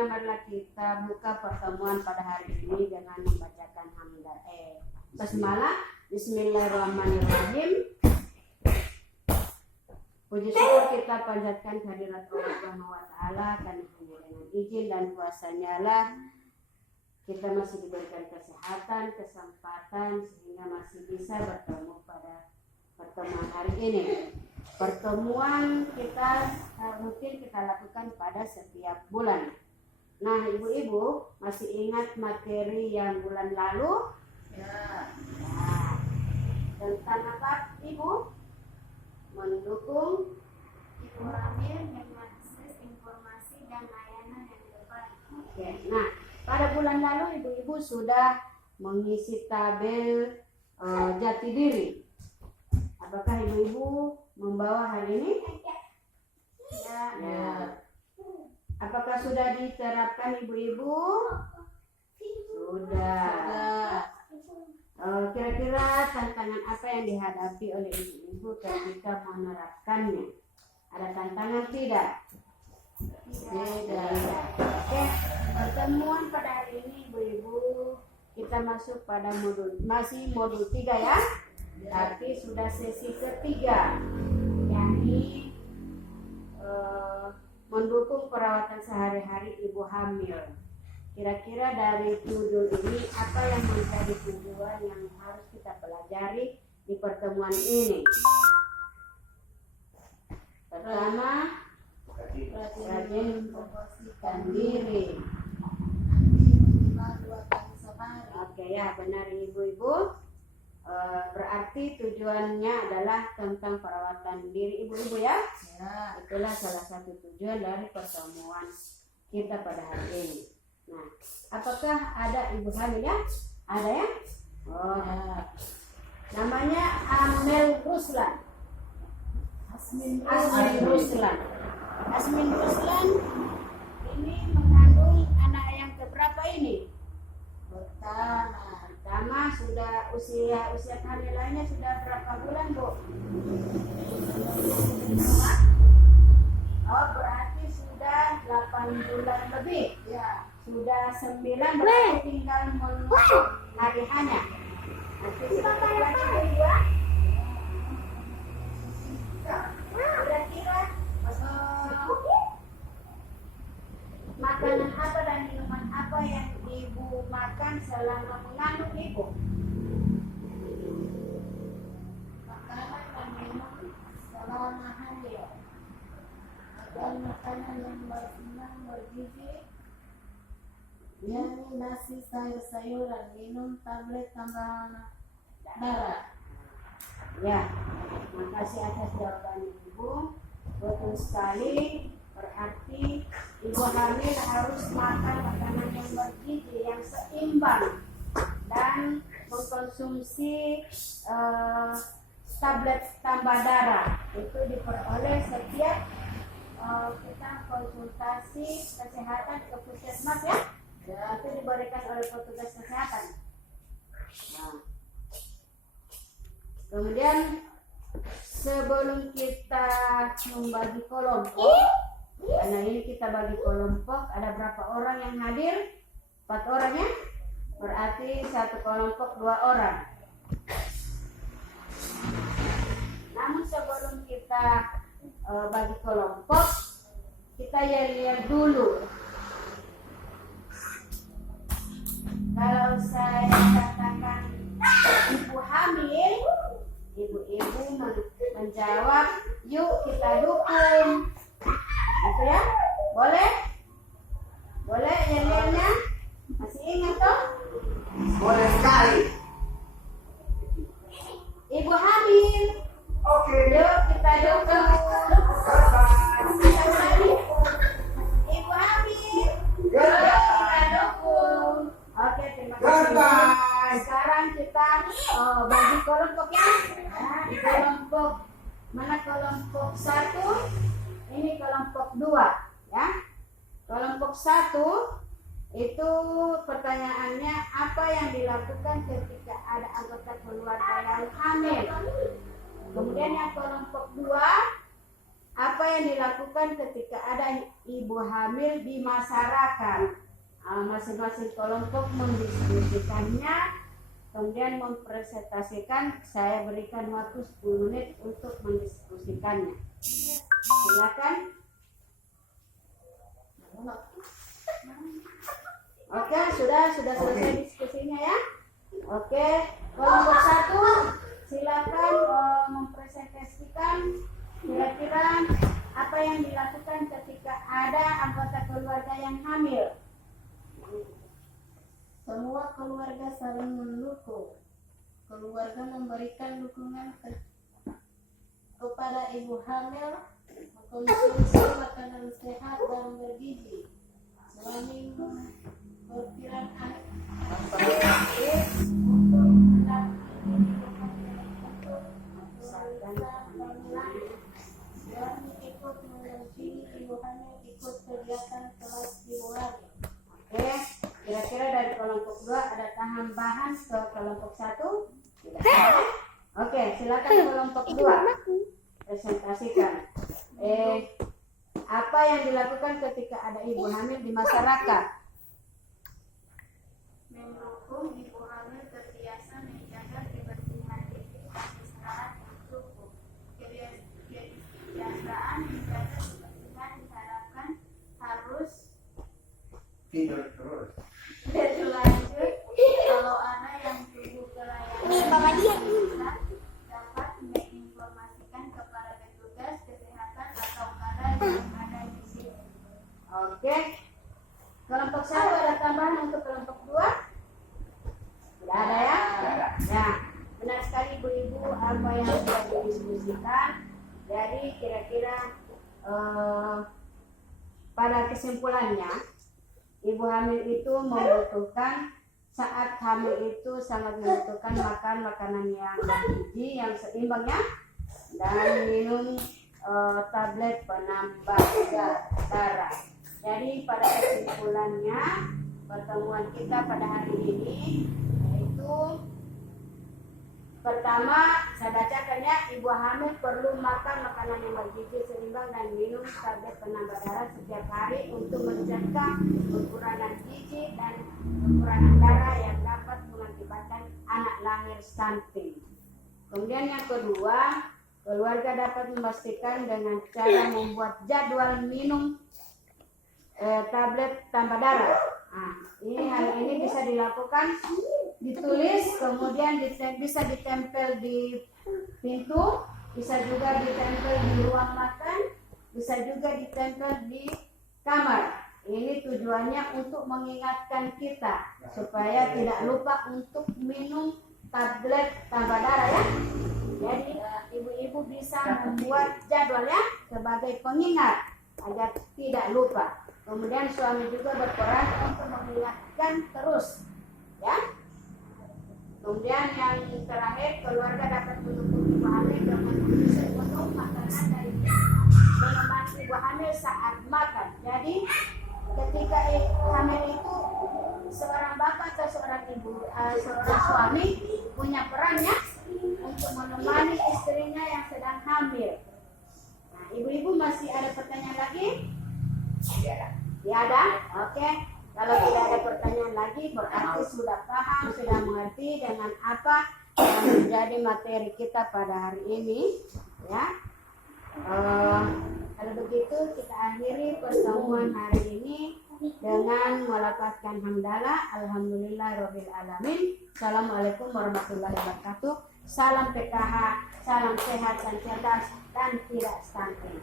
sebelumnya marilah kita buka pertemuan pada hari ini dengan membacakan basmalah. Bismillahirrahmanirrahim. Puji syukur kita panjatkan kehadirat Allah Subhanahu wa taala, karena hanya dengan izin dan kuasanya lah kita masih diberikan kesehatan, kesempatan sehingga masih bisa bertemu pada pertemuan hari ini. Pertemuan kita rutin kita lakukan pada setiap bulan. Nah, ibu-ibu masih ingat materi yang bulan lalu? Ya. Nah, tentang apa, Ibu? Mendukung ibu hamil yang mengakses informasi dan layanan yang tepat. Oke. Nah, pada bulan lalu ibu-ibu sudah mengisi tabel jati diri. Apakah ibu-ibu membawa hari ini? Ya. Apakah sudah diterapkan ibu-ibu? Sudah. Kira-kira tantangan apa yang dihadapi oleh ibu-ibu ketika menerapkannya? Ada tantangan tidak? Tidak. Oke, pertemuan pada hari ini ibu-ibu kita masuk pada modul 3 ya. Tapi sudah sesi ketiga, yakni mendukung perawatan sehari-hari ibu hamil. Kira-kira dari modul ini apa yang menjadi tujuan yang harus kita pelajari di pertemuan ini? Pertama, rajin membersihkan diri. Oke ya, benar ibu-ibu. Berarti tujuannya adalah tentang perawatan diri ibu-ibu ya. Itulah salah satu tujuan dari pertemuan kita pada hari ini. Nah, apakah ada ibu hamil ya? Ada ya? Oh, namanya Amel Ruslan. Asmin Ruslan ini mengandung anak yang keberapa ini? Pertama sudah usia kehamilannya sudah berapa bulan, Bu? Oh, berarti sudah 8 bulan lebih. Ya. Sudah 9 berarti tinggal menunggu hari hanya. Nanti kira-kira makanan apa dan minuman apa yang ibu makan selama mengandung ibu? Makanan dan minum selama hamil. Dan makanan yang bergizi, yakni nasi, sayur-sayuran, minum tablet tambahan darah. Ya, makasih atas jawaban ibu. Betul sekali. Berarti ibu hamil harus makan makanan yang bergizi, yang seimbang, dan mengkonsumsi tablet tambah darah. Itu diperoleh setiap kita konsultasi kesehatan ke puskesmas ya. Itu diberikan oleh petugas kesehatan. Nah. Kemudian sebelum kita membagi kelompok, karena ini kita bagi kelompok, ada berapa orang yang hadir? 4 orang ya? Berarti satu kelompok 2 orang. Namun sebelum kita bagi kelompok, kita lihat dulu. Kalau saya katakan ibu hamil, ibu-ibu menjawab, yuk kita dukung. Gitu ya? Boleh? Boleh ya? Masih ingat toh? Boleh sekali. Ibu hamil. Oke. Yuk kita dukung. Ibu hamil. Yuk kita dukung. Oke, terima kasih. Sekarang kita bagi kelompok ya. Nah, kelompok mana kelompok 1? Ini kelompok 2 ya. Kelompok 1 itu pertanyaannya, apa yang dilakukan ketika ada anggota keluarga yang hamil. Kemudian yang kelompok 2, apa yang dilakukan ketika ada ibu hamil di masyarakat. Masing-masing kelompok mendiskusikannya, kemudian mempresentasikan. Saya berikan waktu 10 menit untuk mendiskusikannya. Silakan. Oke, sudah selesai diskusinya ya. Oke, kelompok 1 silakan mempresentasikan kira-kira apa yang dilakukan ketika ada anggota keluarga yang hamil. Semua keluarga saling mendukung. Keluarga memberikan dukungan kepada ibu hamil, mengkonsumsi makanan sehat dan bergizi. Suami berpikiran anak untuk mendampingi suami ikut mendampingi ibu hamil ikut kegiatan kelas ibu hamil. Oke, kira-kira dari kelompok 2 ada tambahan ke kelompok 1? Tidak. Oke, silakan kelompok 2 presentasikan. Apa yang dilakukan ketika ada ibu hamil di masyarakat? Mendukung ibu hamil terbiasa menjaga kebersihan diri dan istirahat yang cukup. Kebiasaan menjaga kebersihan diharapkan harus Tidur terus. berlanjut. Kalau ada yang tunggu kelayakan dapat menginformasikan kepada petugas kesehatan atau kada yang ada di sini. Oke. Kelompok 1 ada tambahan untuk kelompok 2? Tidak ada ya? Ya, benar sekali ibu-ibu apa yang sudah didiskusikan. Jadi kira-kira pada kesimpulannya, ibu hamil itu membutuhkan, saat hamil itu sangat membutuhkan makan makanan yang bergizi, yang seimbang ya, dan minum tablet penambah darah. Jadi pada kesimpulannya pertemuan kita pada hari ini yaitu pertama, saya bacakan ya, ibu hamil perlu makan makanan yang bergizi seimbang dan minum tablet penambah darah setiap hari untuk mencegah kekurangan gizi dan kekurangan darah yang dapat mengakibatkan anak lahir stunting. Kemudian yang kedua, keluarga dapat memastikan dengan cara membuat jadwal minum tablet tambah darah. Hal ini bisa dilakukan, ditulis, kemudian bisa ditempel di pintu, bisa juga ditempel di ruang makan, bisa juga ditempel di kamar. Ini tujuannya untuk mengingatkan kita supaya tidak lupa untuk minum tablet tambah darah ya. Jadi ibu-ibu bisa membuat jadwalnya sebagai pengingat agar tidak lupa. Kemudian suami juga berperan untuk mengingatkan terus ya. Kemudian yang terakhir, keluarga dapat mendukung ibu hamil dengan mengisi penuh makanan dari minuman ibu hamil saat makan. Jadi ketika hamil itu seorang bapak atau seorang ibu, seorang suami punya perannya untuk menemani istrinya yang sedang hamil. Nah, ibu-ibu masih ada pertanyaan lagi? Ya ada? Oke. Kalau tidak ada pertanyaan lagi, berarti sudah paham, sudah mengerti dengan apa yang menjadi materi kita pada hari ini. Ya. Kalau begitu kita akhiri pertemuan hari ini dengan melafazkan hamdalah, alhamdulillahirabbil alamin. Assalamualaikum warahmatullahi wabarakatuh. Salam PKH, salam sehat dan cerdas dan tidak stunting.